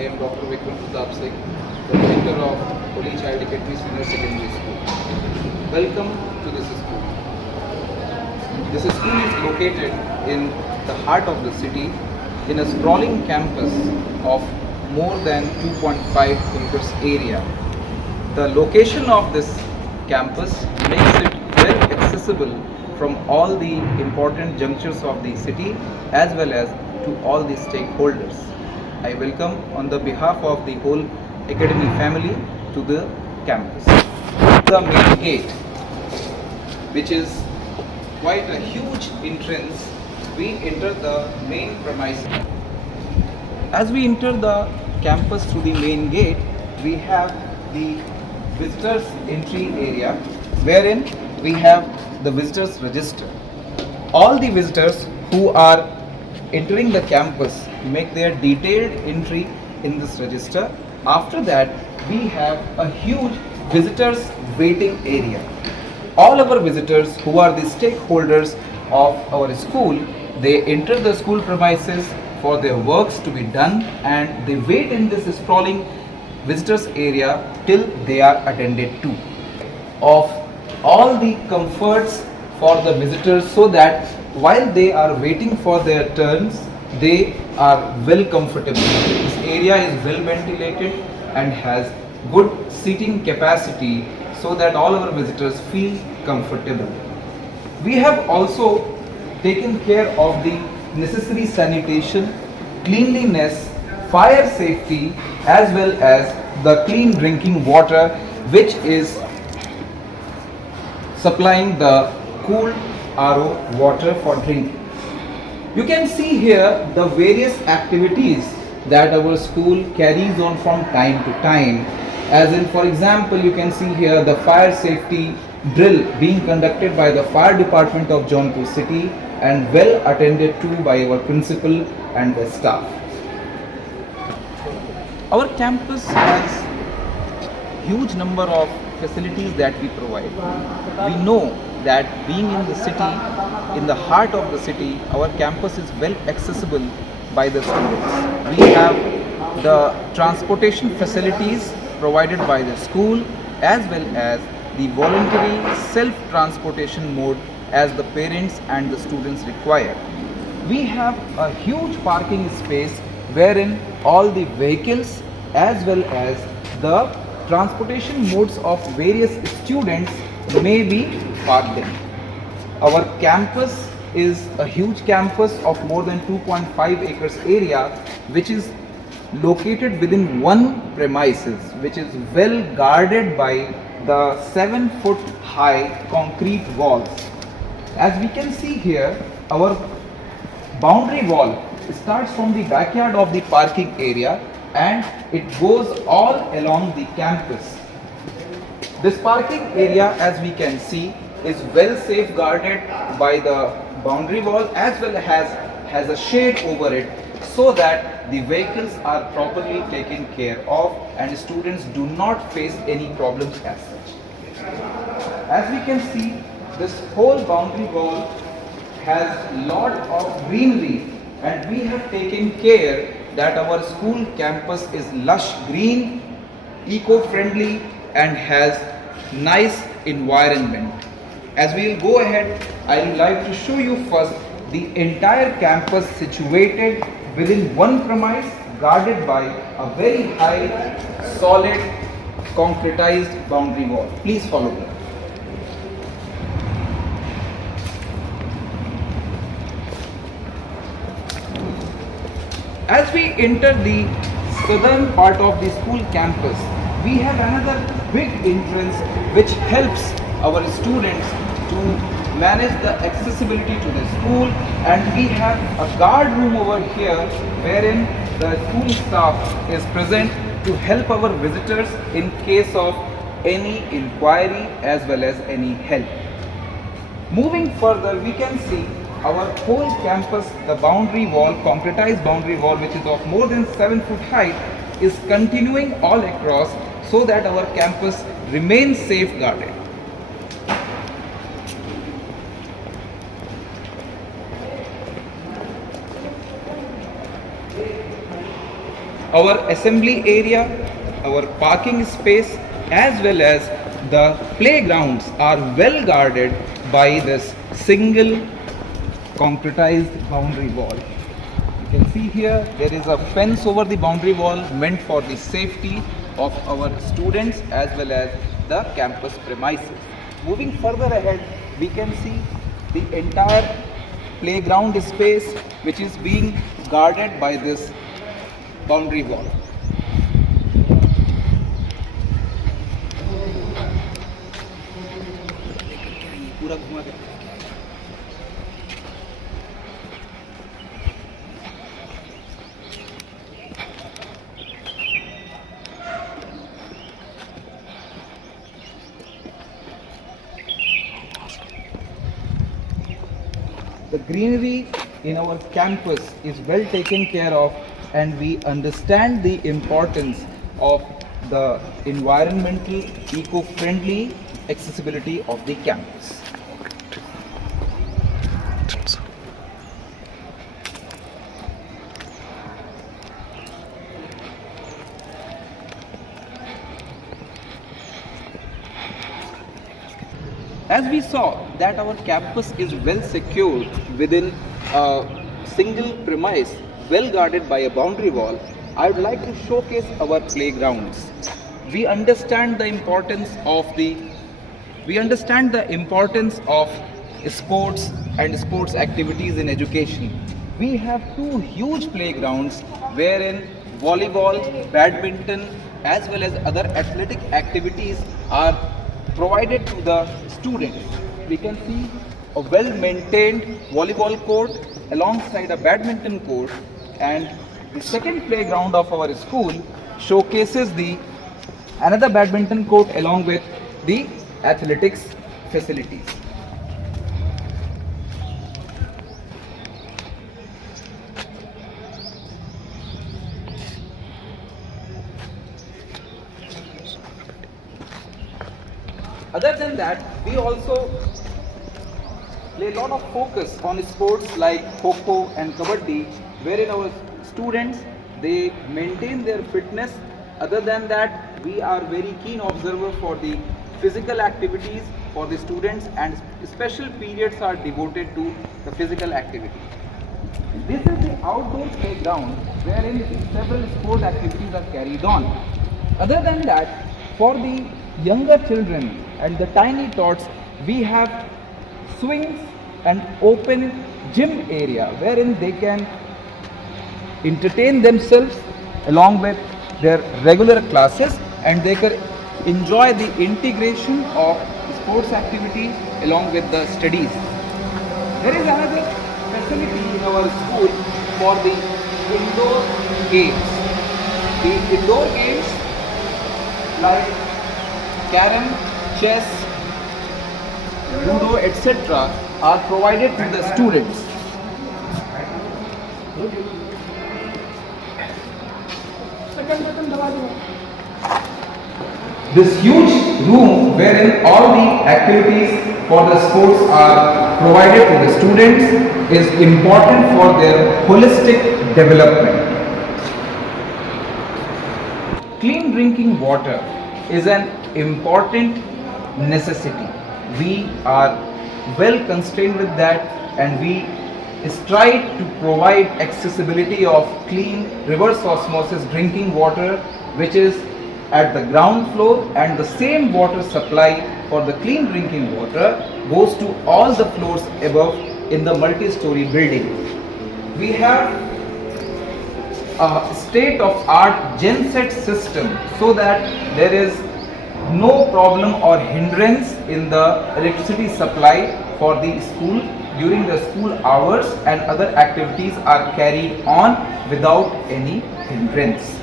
I am Dr. Vikram Pratap Singh, the director of Holy Child Academy Senior Secondary School. Welcome to this school. This school is located in the heart of the city in a sprawling campus of more than 2.5 acres area. The location of this campus makes it well accessible from all the important junctures of the city as well as to all the stakeholders. I welcome on the behalf of the whole academy family to the campus. The main gate, which is quite a huge entrance, we enter the main premises. As we enter the campus through the main gate, we have the visitors entry area wherein we have the visitors register. All the visitors who are entering the campus make their detailed entry in this register. After that, we have a huge visitors waiting area. All our visitors who are the stakeholders of our school, they enter the school premises for their works to be done and they wait in this sprawling visitors area till they are attended to. Of all the comforts for the visitors so that while they are waiting for their turns, they are well comfortable. This area is well ventilated and has good seating capacity so that all our visitors feel comfortable. We have also taken care of the necessary sanitation, cleanliness, fire safety as well as the clean drinking water which is supplying the cool RO water for drinking. You can see here the various activities that our school carries on from time to time. As in, for example, you can see here the fire safety drill being conducted by the fire department of Jaunpur city and well attended to by our principal and the staff. Our campus has huge number of facilities that we provide. We know that being in the city, in the heart of the city, our campus is well accessible by the students. We have the transportation facilities provided by the school as well as the voluntary self-transportation mode as the parents and the students require. We have a huge parking space wherein all the vehicles as well as the transportation modes of various students may be parked in. Our campus is a huge campus of more than 2.5 acres area which is located within one premises which is well guarded by the 7-foot high concrete walls. As we can see here, our boundary wall starts from the backyard of the parking area and it goes all along the campus. This parking area, as we can see, is well safeguarded by the boundary wall as well as has a shade over it so that the vehicles are properly taken care of and students do not face any problems as such. As we can see, this whole boundary wall has lot of greenery and we have taken care that our school campus is lush green, eco-friendly and has nice environment. As we will go ahead, I would like to show you first the entire campus situated within one premise guarded by a very high, solid, concretized boundary wall. Please follow me. As we enter the southern part of the school campus, we have another big entrance which helps our students to manage the accessibility to the school, and we have a guard room over here wherein the school staff is present to help our visitors in case of any inquiry as well as any help. Moving further, we can see our whole campus, the boundary wall, concretized boundary wall which is of more than 7-foot height is continuing all across so that our campus remains safeguarded. Our assembly area, our parking space, as well as the playgrounds are well guarded by this single concretized boundary wall. You can see here there is a fence over the boundary wall meant for the safety of our students as well as the campus premises. Moving further ahead, we can see the entire playground space which is being guarded by this boundary wall. The greenery in our campus is well taken care of, and we understand the importance of the environmental, eco-friendly accessibility of the campus. As we saw that our campus is well secured within a single premise, well guarded by a boundary wall, I would like to showcase our playgrounds. We understand the importance of sports and sports activities in education. We have two huge playgrounds wherein volleyball, badminton, as well as other athletic activities are provided to the students. We can see a well-maintained volleyball court alongside a badminton court, and the second playground of our school showcases the another badminton court along with the athletics facilities. Other than that, we also play a lot of focus on sports like Kho-Kho and Kabaddi, wherein our students they maintain their fitness. Other than that, we are very keen observer for the physical activities for the students, and special periods are devoted to the physical activity. This is the outdoor playground wherein several sport activities are carried on. Other than that, for the younger children and the tiny tots, we have swings and open gym area wherein they can entertain themselves along with their regular classes, and they can enjoy the integration of sports activities along with the studies. There is another facility in our school for the indoor games. The indoor games like carom, chess, ludo, etc. are provided to the students. This huge room wherein all the activities for the sports are provided to the students is important for their holistic development. Clean drinking water is an important necessity. We are well constrained with that, and we strive to provide accessibility of clean reverse osmosis drinking water, which is at the ground floor, and the same water supply for the clean drinking water goes to all the floors above in the multi-story building. We have a state-of-art genset system so that there is no problem or hindrance in the electricity supply for the school during the school hours, and other activities are carried on without any hindrance.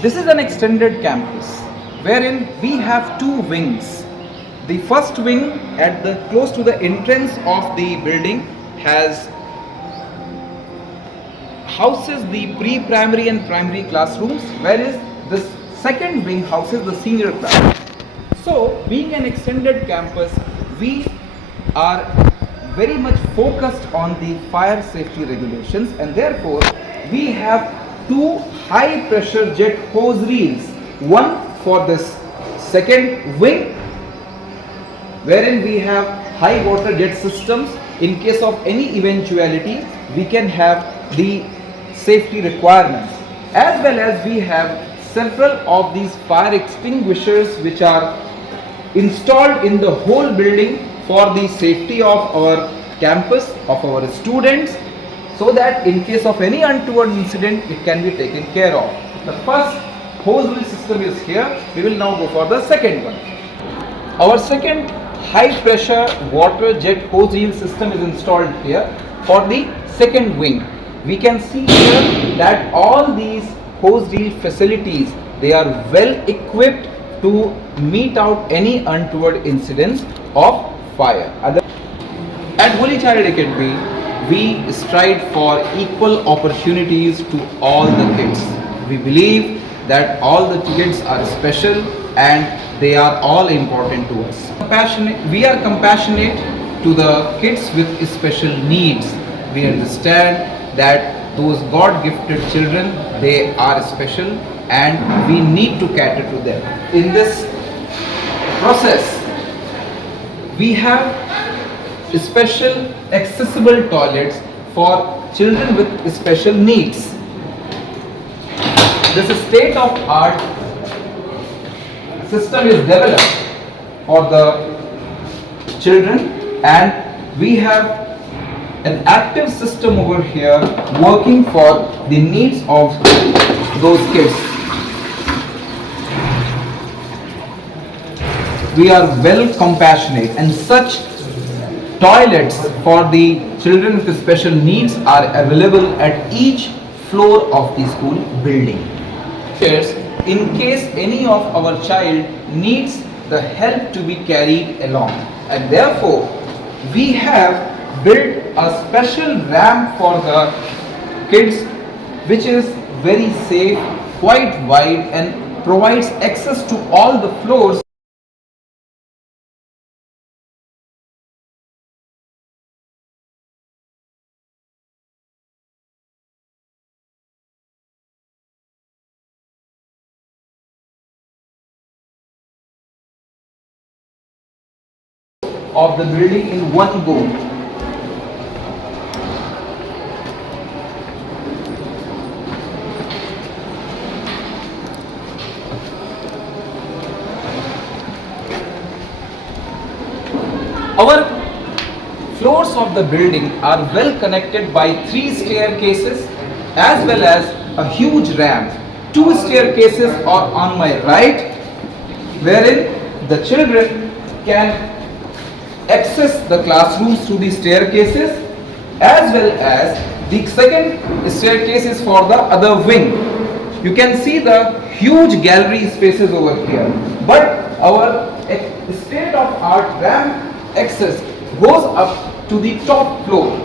This is an extended campus wherein we have two wings. The first wing at the close to the entrance of the building houses the pre-primary and primary classrooms, whereas the second wing houses the senior class. So, being an extended campus, we are very much focused on the fire safety regulations, and therefore we have two high pressure jet hose reels, one for this second wing wherein we have high water jet systems. In case of any eventuality, we can have the safety requirements, as well as we have several of these fire extinguishers which are installed in the whole building for the safety of our campus, of our students, so that in case of any untoward incident, it can be taken care of. The first hose reel system is here. We will now go for the second one. Our second high pressure water jet hose reel system is installed here for the second wing. We can see here that all these hose reel facilities, they are well equipped to meet out any untoward incidents of fire. At Holy Child Academy, we strive for equal opportunities to all the kids. We believe that all the kids are special and they are all important to us. We are compassionate to the kids with special needs. We understand that those God-gifted children, they are special and we need to cater to them. In this process, we have special accessible toilets for children with special needs. This state-of-art system is developed for the children, and we have an active system over here working for the needs of those kids. We are well compassionate, and such toilets for the children with special needs are available at each floor of the school building. In case any of our child needs the help to be carried along, and therefore we have built a special ramp for the kids which is very safe, quite wide, and provides access to all the floors. Of the building in one go. Our floors of the building are well connected by 3 staircases as well as a huge ramp. 2 staircases are on my right, wherein the children can access the classrooms through the staircases, as well as the second staircase is for the other wing. You can see the huge gallery spaces over here, but our state-of-art ramp access goes up to the top floor.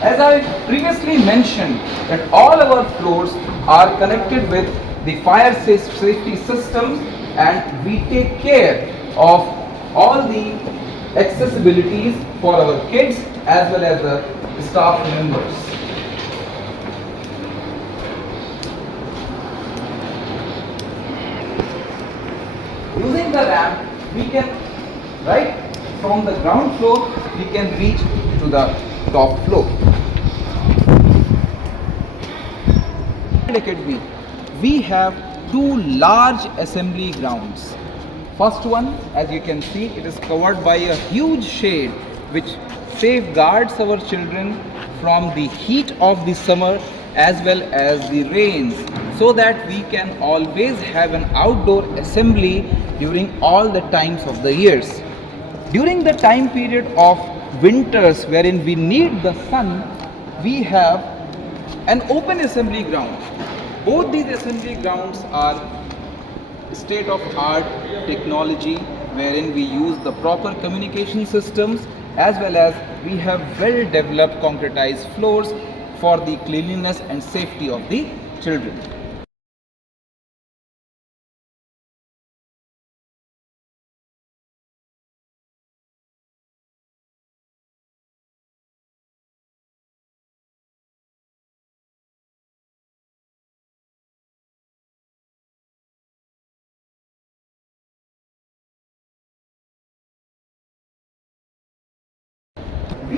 As I previously mentioned, that all our floors are connected with the fire safety systems, and we take care of all the accessibilities for our kids as well as the staff members. Using the ramp, we can, right from the ground floor, we can reach to the top floor. Academy, we have 2 large assembly grounds. First one, as you can see, it is covered by a huge shade which safeguards our children from the heat of the summer as well as the rains, so that we can always have an outdoor assembly during all the times of the years. During the time period of winters wherein we need the sun, we have an open assembly ground. Both these assembly grounds are state-of-art technology wherein we use the proper communication systems, as well as we have well-developed concretized floors for the cleanliness and safety of the children.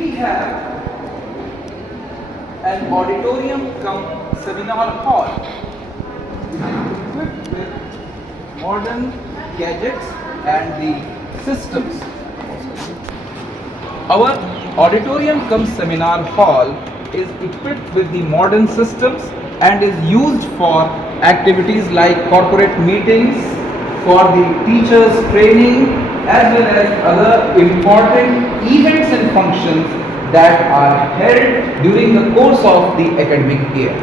we have an auditorium cum seminar hall which is equipped with modern gadgets and the systems. Our auditorium cum seminar hall is equipped with the modern systems and is used for activities like corporate meetings, for the teachers training, as well as other important events and functions that are held during the course of the academic year.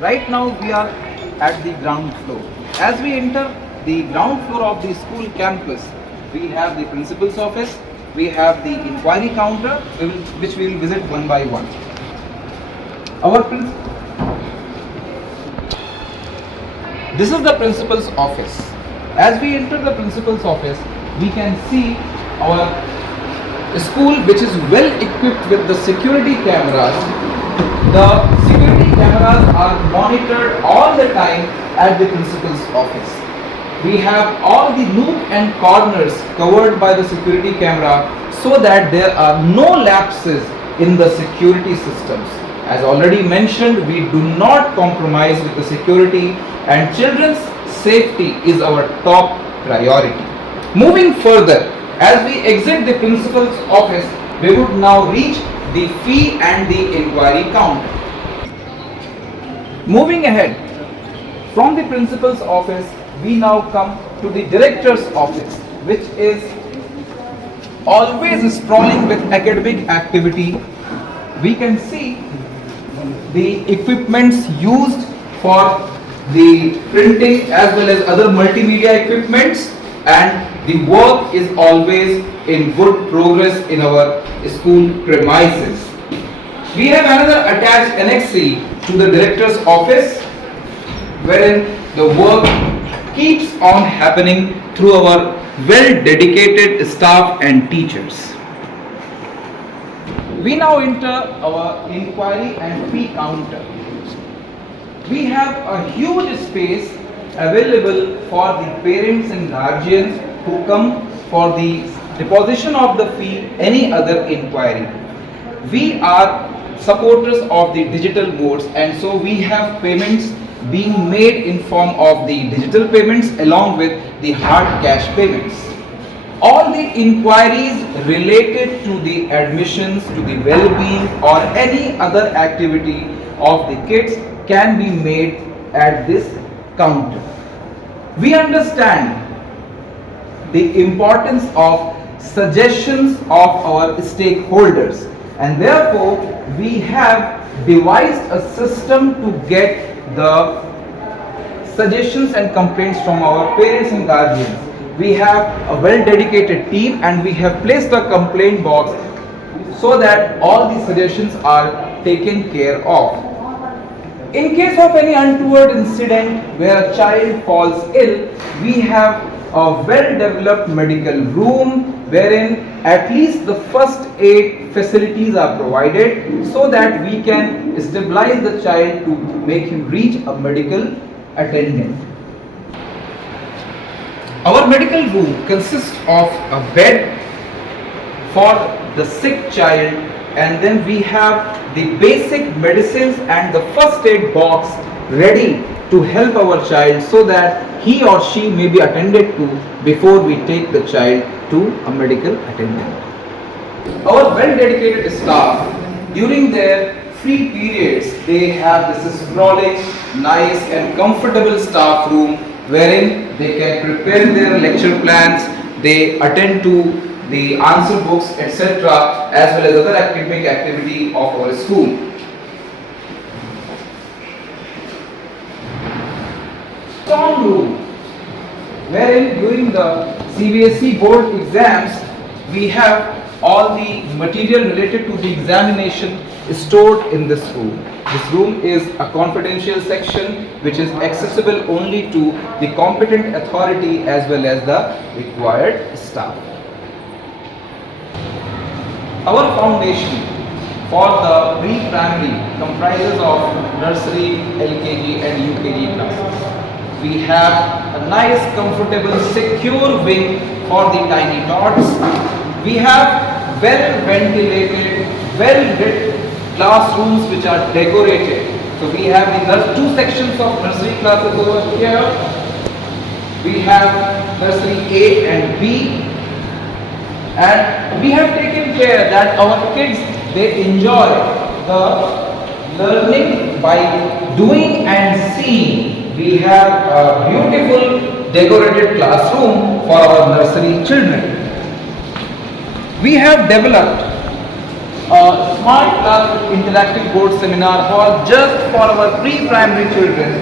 Right now we are at the ground floor. As we enter the ground floor of the school campus, we have the principal's office, we have the inquiry counter, which we will visit one by one. This is the principal's office. As we enter the principal's office, we can see our school, which is well equipped with the security cameras. The security cameras are monitored all the time at the principal's office. We have all the nook and corners covered by the security camera so that there are no lapses in the security systems. As already mentioned, we do not compromise with the security, and children's safety is our top priority. Moving further, as we exit the principal's office, we would now reach the fee and the inquiry counter. Moving ahead, from the principal's office, we now come to the director's office, which is always sprawling with academic activity. We can see the equipments used for the printing as well as other multimedia equipments, and the work is always in good progress in our school premises. We have another attached annexee to the director's office, wherein the work keeps on happening through our well-dedicated staff and teachers. We now enter our inquiry and fee counter. We have a huge space available for the parents and guardians who come for the deposition of the fee, any other inquiry. We are supporters of the digital modes, and so we have payments being made in form of the digital payments along with the hard cash payments. All the inquiries related to the admissions, to the well-being or any other activity of the kids can be made at this counter. We understand the importance of suggestions of our stakeholders, and therefore we have devised a system to get the suggestions and complaints from our parents and guardians. We have a well-dedicated team, and we have placed a complaint box so that all the suggestions are taken care of. In case of any untoward incident where a child falls ill, we have a well-developed medical room wherein at least the first aid facilities are provided so that we can stabilize the child to make him reach a medical attendant. Our medical room consists of a bed for the sick child, and then we have the basic medicines and the first aid box ready to help our child so that he or she may be attended to before we take the child to a medical attendant. Our well-dedicated staff, during their free periods, they have this sprawling, nice and comfortable staff room wherein they can prepare their lecture plans, they attend to the answer books, etc., as well as other academic activity of our school. Strong room, wherein during the CBSE board exams we have all the material related to the examination stored in this room. This room is a confidential section which is accessible only to the competent authority as well as the required staff. Our foundation for the pre-primary comprises of nursery, LKG and UKG classes. We have a nice, comfortable, secure wing for the tiny tots. We have well ventilated, well lit classrooms which are decorated. So we have the two sections of nursery classes over here. We have nursery A and B, and we have taken care that our kids, they enjoy the learning by doing and seeing. We have a beautiful decorated classroom for our nursery children. We have developed a smart class interactive board seminar hall just for our pre-primary children,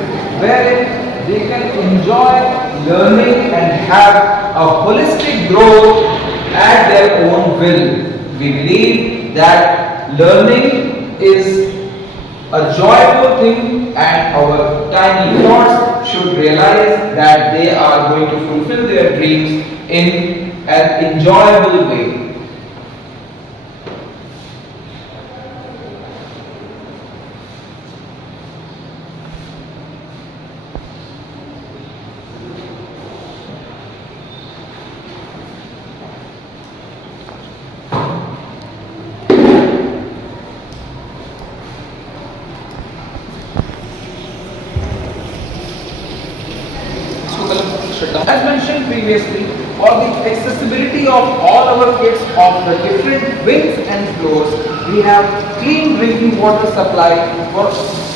wherein they can enjoy learning and have a holistic growth at their own will. We believe that learning is a joyful thing, and our tiny tots should realize that they are going to fulfill their dreams in an enjoyable way. As mentioned previously, for the accessibility of all our kids of the different wings and floors, we have clean drinking water supply for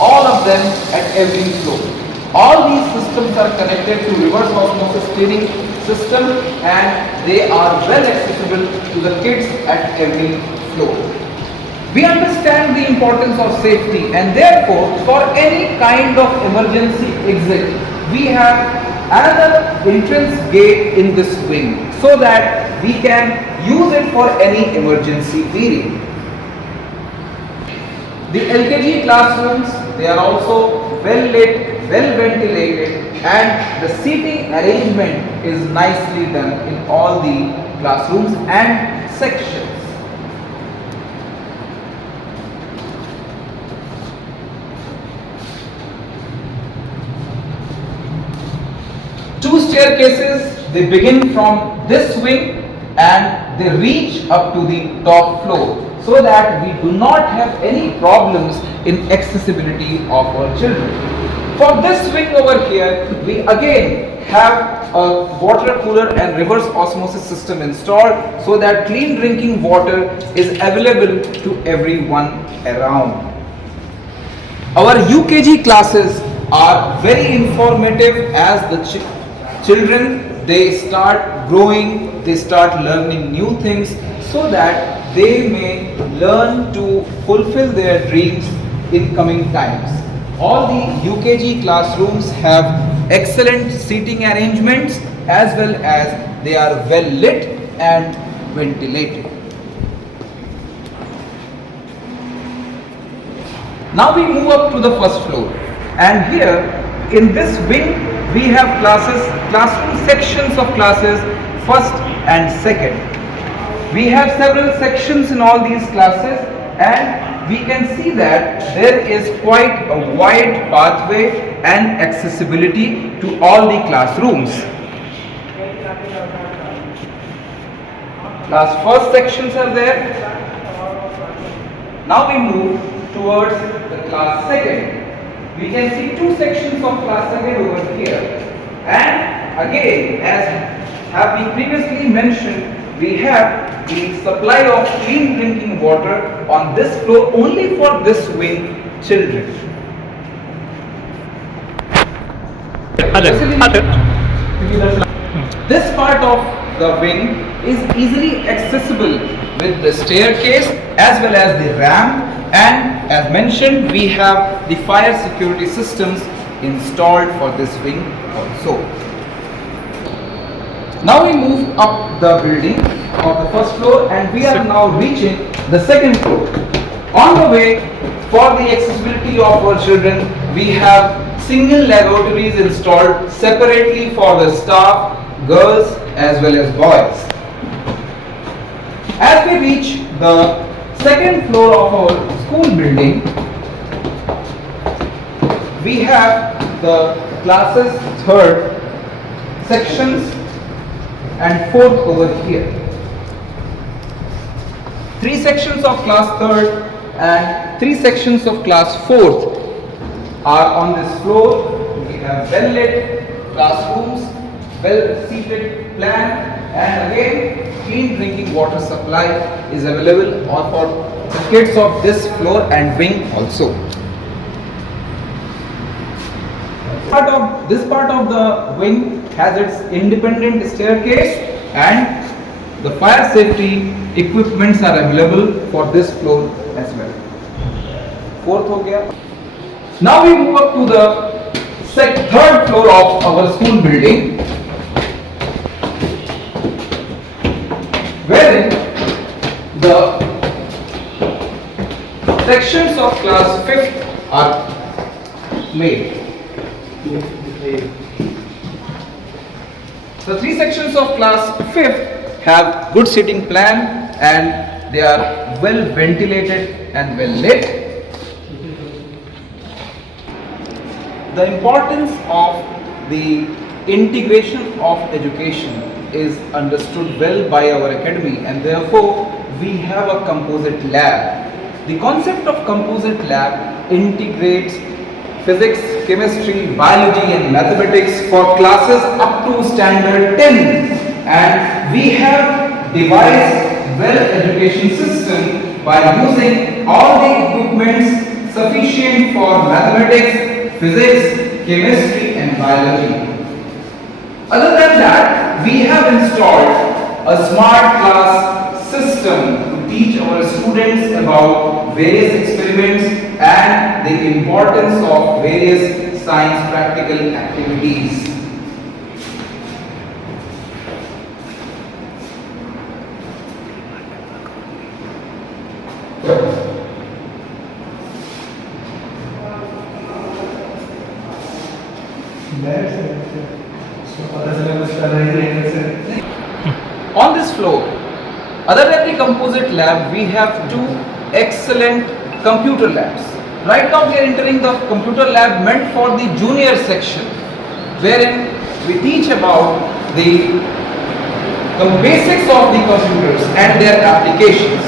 all of them at every floor. All these systems are connected to reverse osmosis cleaning system, and they are well accessible to the kids at every floor. We understand the importance of safety, and therefore for any kind of emergency exit, we have another entrance gate in this wing so that we can use it for any emergency period. The LKG classrooms, they are also well lit, well ventilated, and the seating arrangement is nicely done in all the classrooms and sections. Two staircases, they begin from this wing and they reach up to the top floor, so that we do not have any problems in accessibility of our children. For this wing over here, we again have a water cooler and reverse osmosis system installed, so that clean drinking water is available to everyone around. Our UKG classes are very informative, as the children, they start growing, they start learning new things, so that they may learn to fulfill their dreams in coming times. All the UKG classrooms have excellent seating arrangements, as well as they are well lit and ventilated. Now we move up to the first floor, and here in this wing we have classroom sections of classes, first and second. We have several sections in all these classes, and we can see that there is quite a wide pathway and accessibility to all the classrooms. Class first sections are there. Now we move towards the class second. We can see two sections of class second over here, and again, as have been previously mentioned, we have the supply of clean drinking water on this floor only for this wing children. This part of the wing is easily accessible with the staircase as well as the ramp, and as mentioned, we have the fire security systems installed for this wing also. Now we move up the building of the first floor, and we are now reaching the second floor. On the way, for the accessibility of our children, we have single laboratories installed separately for the staff, girls as well as boys. As we reach the second floor of our school building, we have the classes third, sections and fourth over here. Three sections of class third and three sections of class fourth are on this floor. We have well lit classrooms, well seated plan, and again clean drinking water supply is available for the kids of this floor and wing also. This part of the wing has its independent staircase and the fire safety equipments are available for this floor as well. Fourth ho gaya. Now we move up to the third floor of our school building, wherein the sections of class 5th are made. The three sections of class 5th have good seating plan and they are well ventilated and well lit. The importance of the integration of education is understood well by our academy, and therefore we have a composite lab. The concept of composite lab integrates physics, chemistry, biology and mathematics for classes up to standard 10, and we have devised well education system by using all the equipments sufficient for mathematics, physics, chemistry and biology. Other than that, we have installed a smart class system to teach our students about various experiments and the importance of various science practical activities. On this floor, other than the composite lab, we have two excellent computer labs. Right now we are entering the computer lab meant for the junior section, wherein we teach about the basics of the computers and their applications.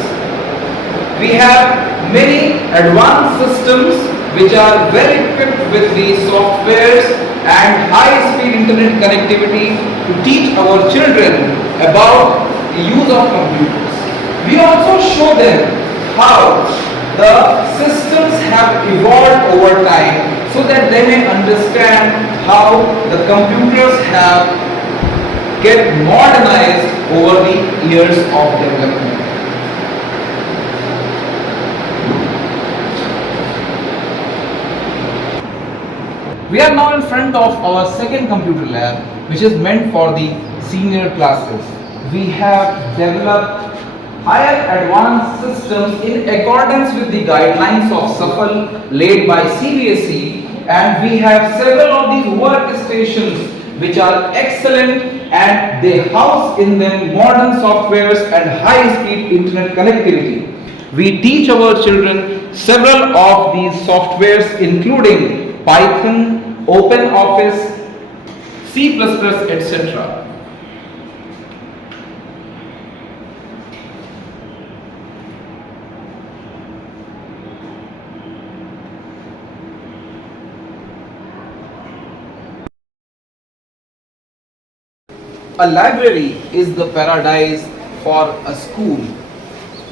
We have many advanced systems which are well equipped with the softwares and high-speed internet connectivity to teach our children about the use of computers. We also show them how the systems have evolved over time so that they may understand how the computers have get modernized over the years of development. We are now in front of our second computer lab, which is meant for the senior classes. We have developed higher advanced systems in accordance with the guidelines of SAFL laid by CBSE, and we have several of these workstations which are excellent and they house in them modern softwares and high-speed internet connectivity. We teach our children several of these softwares including Python, OpenOffice, C++, etc. A library is the paradise for a school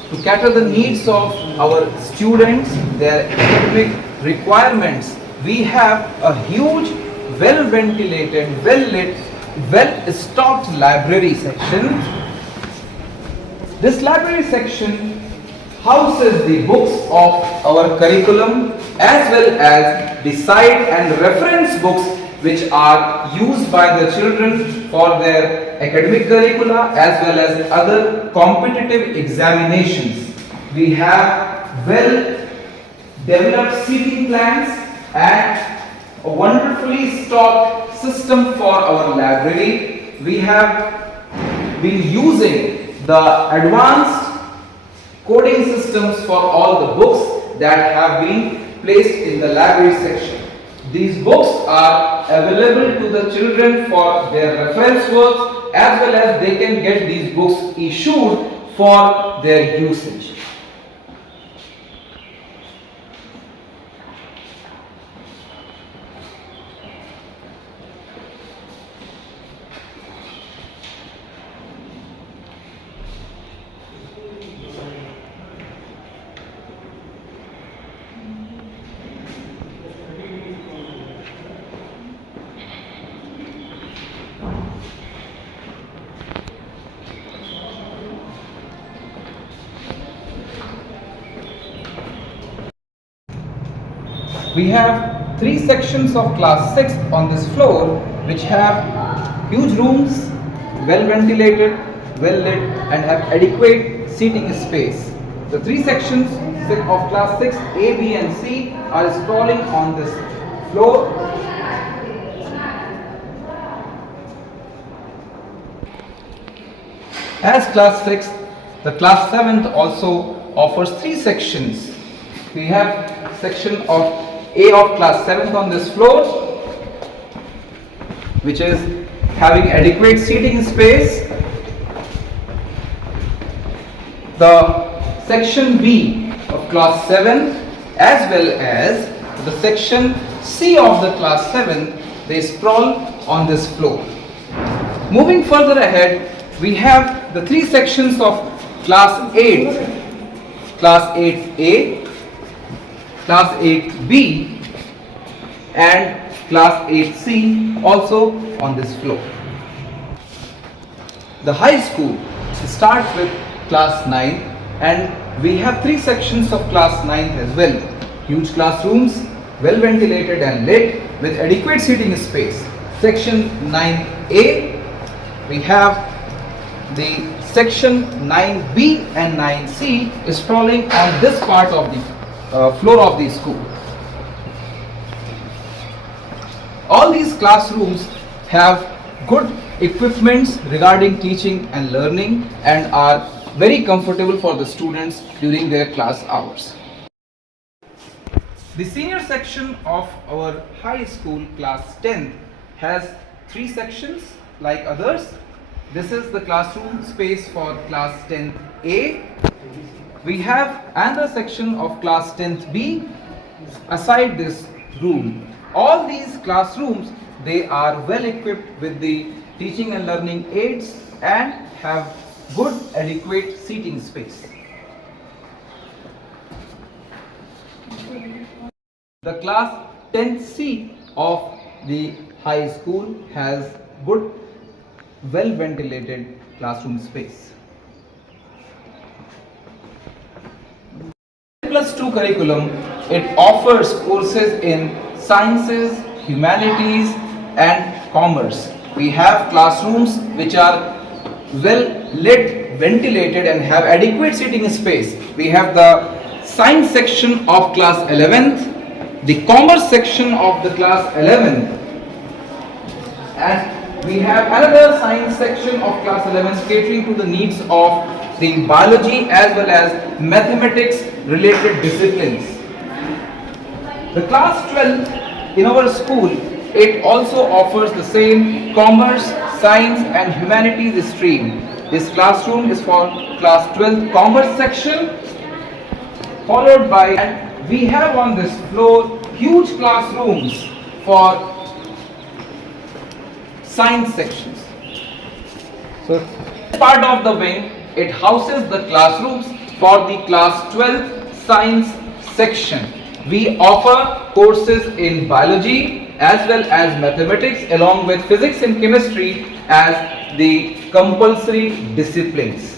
to cater the needs of our students, their academic requirements. We have a huge, well-ventilated, well-lit, well-stocked library section. This library section houses the books of our curriculum as well as the side and reference books which are used by the children for their academic curricula as well as other competitive examinations. We have well developed seating plans and a wonderfully stocked system for our library. We have been using the advanced coding systems for all the books that have been placed in the library section. These books are available to the children for their reference works, as well as they can get these books issued for their usage. We have 3 sections of class 6 on this floor, which have huge rooms, well ventilated, well lit, and have adequate seating space. The 3 sections of class 6 A, B and C are sprawling on this floor. As class 6, the class 7th also offers 3 sections. We have section of A of class 7th on this floor, which is having adequate seating space. The section B of class 7, as well as the section C of the class 7, they sprawl on this floor. Moving further ahead, we have the 3 sections of class 8, class 8A, class 8B and class 8C also on this floor. The high school starts with class 9, and we have 3 sections of class 9 as well. Huge classrooms, well ventilated and lit with adequate seating space. Section 9A, we have the section 9B and 9C is sprawling on this part of the floor of the school. All these classrooms have good equipments regarding teaching and learning and are very comfortable for the students during their class hours. The senior section of our high school class 10th has 3 sections like others. This is the classroom space for class 10th A. We have another section of class 10th B aside this room. All these classrooms, they are well equipped with the teaching and learning aids and have good adequate seating space. The class 10th C of the high school has good well ventilated classroom space. +2 curriculum, it offers courses in sciences, humanities and commerce. We have classrooms which are well lit, ventilated and have adequate seating space. We have the science section of class 11th, the commerce section of the class 11th, and we have another science section of class 11 catering to the needs of the biology as well as mathematics related disciplines. The class 12 in our school, it also offers the same commerce, science and humanities stream. This classroom is for class 12 commerce section, followed by, and we have on this floor huge classrooms for science sections. So part of the wing, it houses the classrooms for the class 12 science section. We offer courses in biology as well as mathematics along with physics and chemistry as the compulsory disciplines.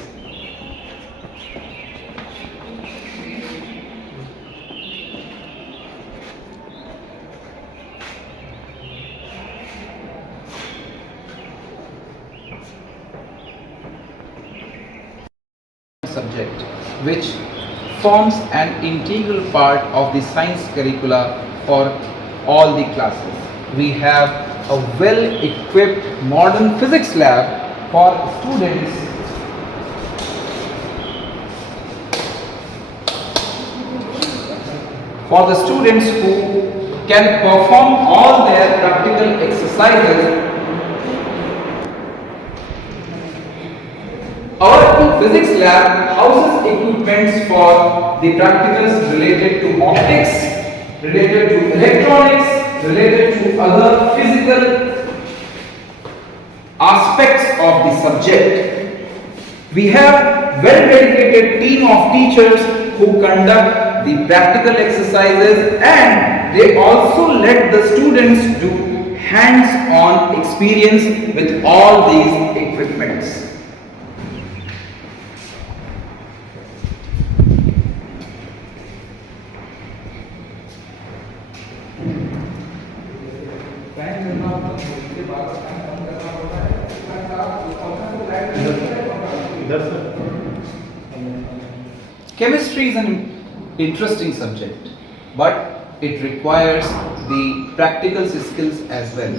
Subject which forms an integral part of the science curricula for all the classes. We have a well-equipped modern physics lab for students for the students who can perform all their practical exercises. Our physics lab houses equipments for the practicals related to optics, related to electronics, related to other physical aspects of the subject. We have well dedicated team of teachers who conduct the practical exercises, and they also let the students do hands-on experience with all these equipments. Chemistry is an interesting subject, but it requires the practical skills as well.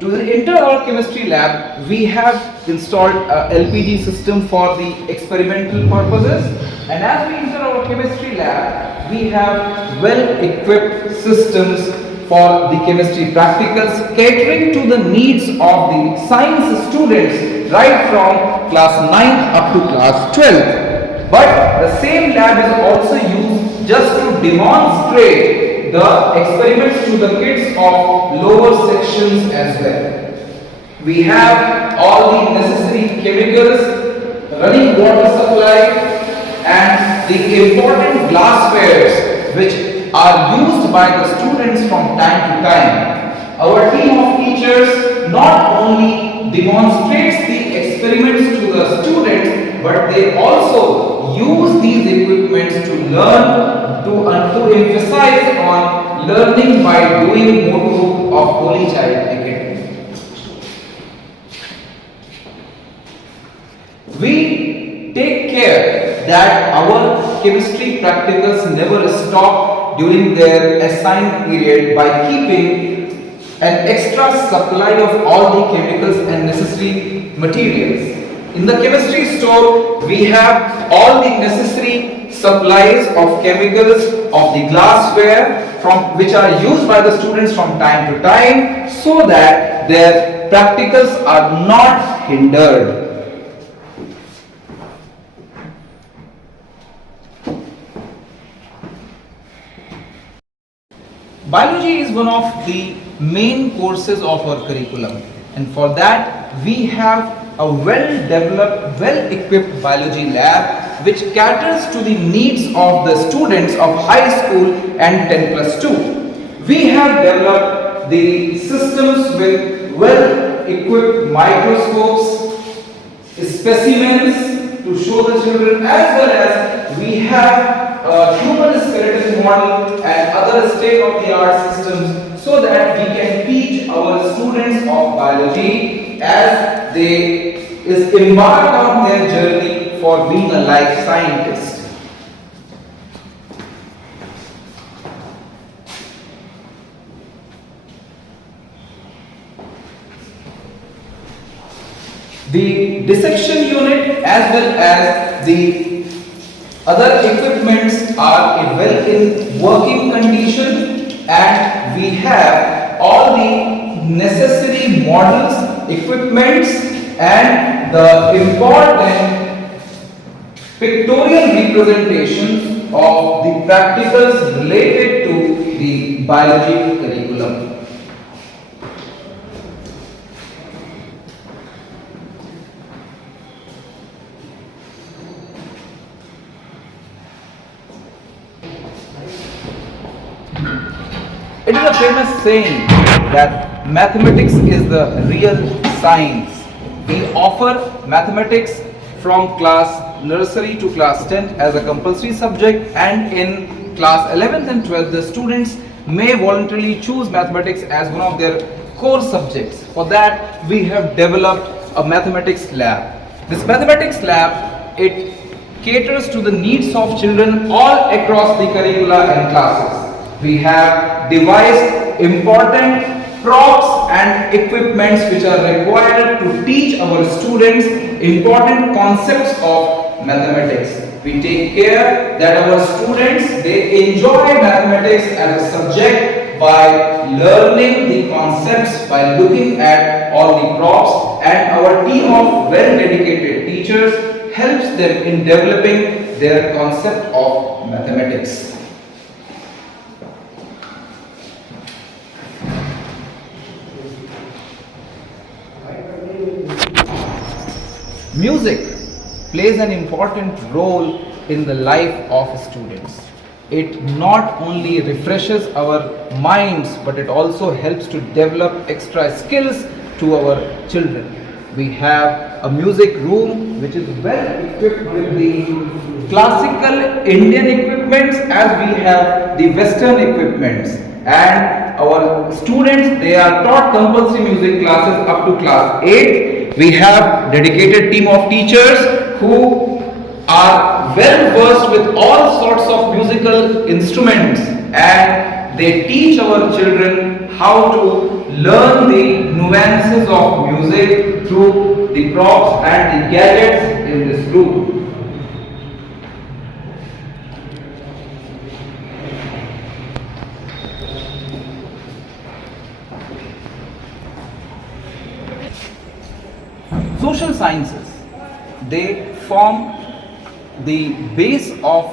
To enter our chemistry lab, we have installed a LPG system for the experimental purposes, and as we enter our chemistry lab, we have well-equipped systems for the chemistry practicals, catering to the needs of the science students right from class 9th up to class 12th. But the same lab is also used just to demonstrate the experiments to the kids of lower sections as well. We have all the necessary chemicals, running water supply, and the important glasswares which are used by the students from time to time. Our team of teachers not only demonstrates the experiments to the students, but they also use these equipments to learn, to emphasize on learning by doing motto of Holy Child Academy. We take care that our chemistry practicals never stop during their assigned period by keeping an extra supply of all the chemicals and necessary materials. In the chemistry store, we have all the necessary supplies of chemicals, of the glassware from which are used by the students from time to time, so that their practicals are not hindered. Biology is one of the main courses of our curriculum, and for that we have a well-developed, well-equipped biology lab which caters to the needs of the students of high school and 10+2. We have developed the systems with well-equipped microscopes, specimens to show the children, as well as we have a human skeleton model and other state-of-the-art systems, so that we can teach our students of biology as they embark on their journey for being a life scientist. The dissection unit as well as the other equipments are well in working condition, and we have all the necessary models, equipments, and the important pictorial representations of the practicals related to the biology curriculum. It is a famous saying that mathematics is the real science. We offer mathematics from class nursery to class 10th as a compulsory subject, and in class 11th and 12th the students may voluntarily choose mathematics as one of their core subjects. For that we have developed a mathematics lab. This mathematics lab, it caters to the needs of children all across the curricula and classes. We have devised important props and equipments which are required to teach our students important concepts of mathematics. We take care that our students they enjoy mathematics as a subject by learning the concepts, by looking at all the props, and our team of well dedicated teachers helps them in developing their concept of mathematics. Music plays an important role in the life of students. It not only refreshes our minds but it also helps to develop extra skills to our children. We have a music room which is well equipped with the classical Indian equipments as we have the Western equipments, and our students they are taught compulsory music classes up to class 8. We have dedicated team of teachers who are well versed with all sorts of musical instruments, and they teach our children how to learn the nuances of music through the props and the gadgets in this room. Social sciences, they form the base of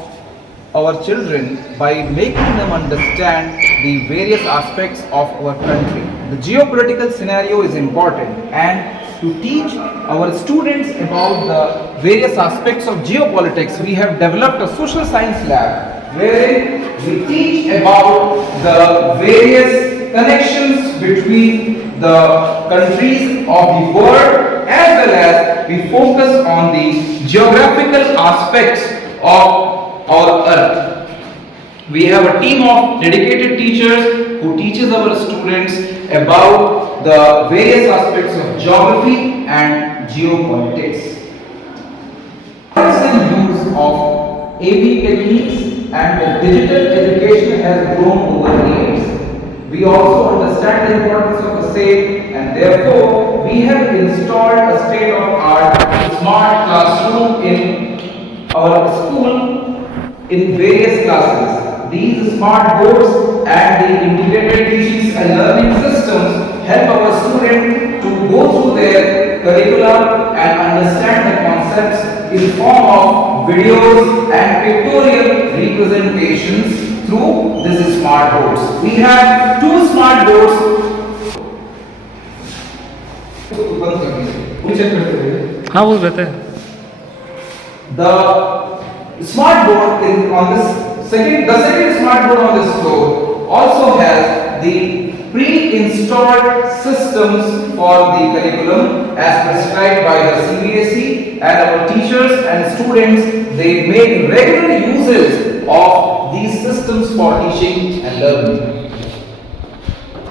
our children by making them understand the various aspects of our country. The geopolitical scenario is important, and to teach our students about the various aspects of geopolitics, we have developed a social science lab wherein we teach about the various connections between the countries of the world, as well as we focus on the geographical aspects of our earth. We have a team of dedicated teachers who teaches our students about the various aspects of geography and geopolitics. The use of AV techniques and the digital education has grown over years. We also understand the importance of the same, and therefore we have installed a state-of-art smart classroom in our school in various classes. These smart boards and the integrated teaching and learning systems help our students to go through their curricula and understand the concepts in form of videos and pictorial representations through these smart boards. We have two smart boards. हाँ वो रहता है. The smart board on the second smart board on this floor also has the pre-installed systems for the curriculum as prescribed by the CBSE, and our teachers and students they make regular uses of these systems for teaching and learning.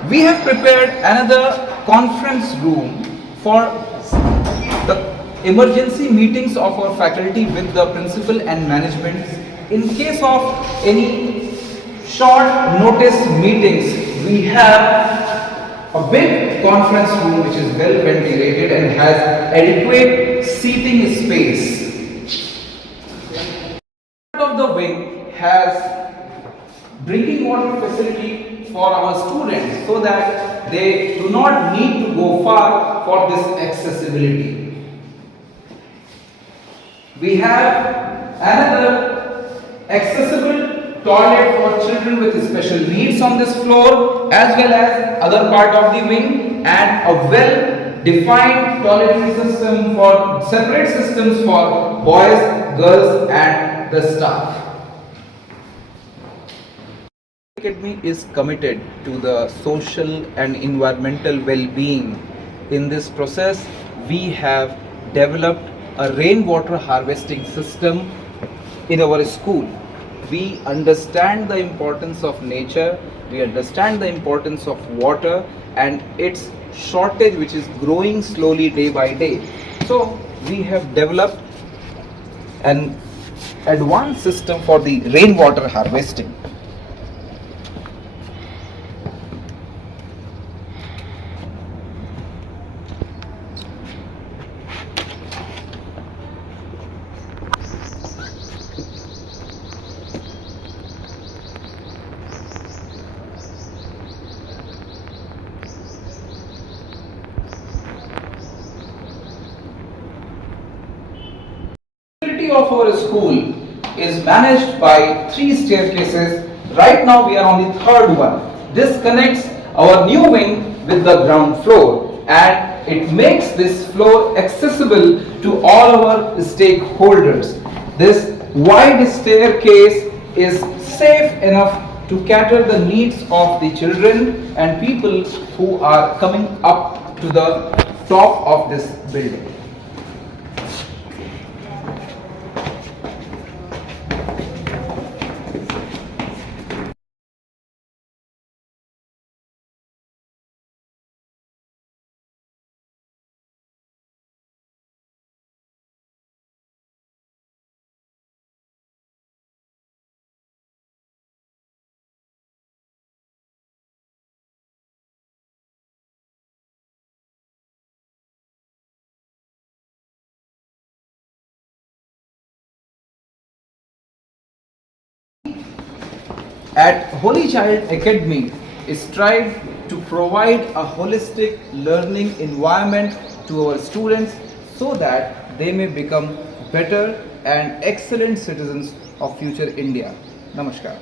We have prepared another conference room for the emergency meetings of our faculty with the principal and management. In case of any short notice meetings, we have a big conference room which is well ventilated and has adequate seating space. Part of the wing has drinking water facility for our students so that they do not need to go far for this accessibility. We have another accessible toilet for children with special needs on this floor, as well as other part of the wing, and a well defined toiletry system for separate systems for boys, girls and the staff. Academy is committed to the social and environmental well-being. In this process, we have developed a rainwater harvesting system in our school. We understand the importance of nature, we understand the importance of water and its shortage which is growing slowly day by day. So we have developed an advanced system for the rainwater harvesting. of our school is managed by 3 staircases. Right now we are on the third one. This connects our new wing with the ground floor, and it makes this floor accessible to all our stakeholders. This wide staircase is safe enough to cater the needs of the children and people who are coming up to the top of this building. At Holy Child Academy, strive to provide a holistic learning environment to our students so that they may become better and excellent citizens of future India. Namaskar.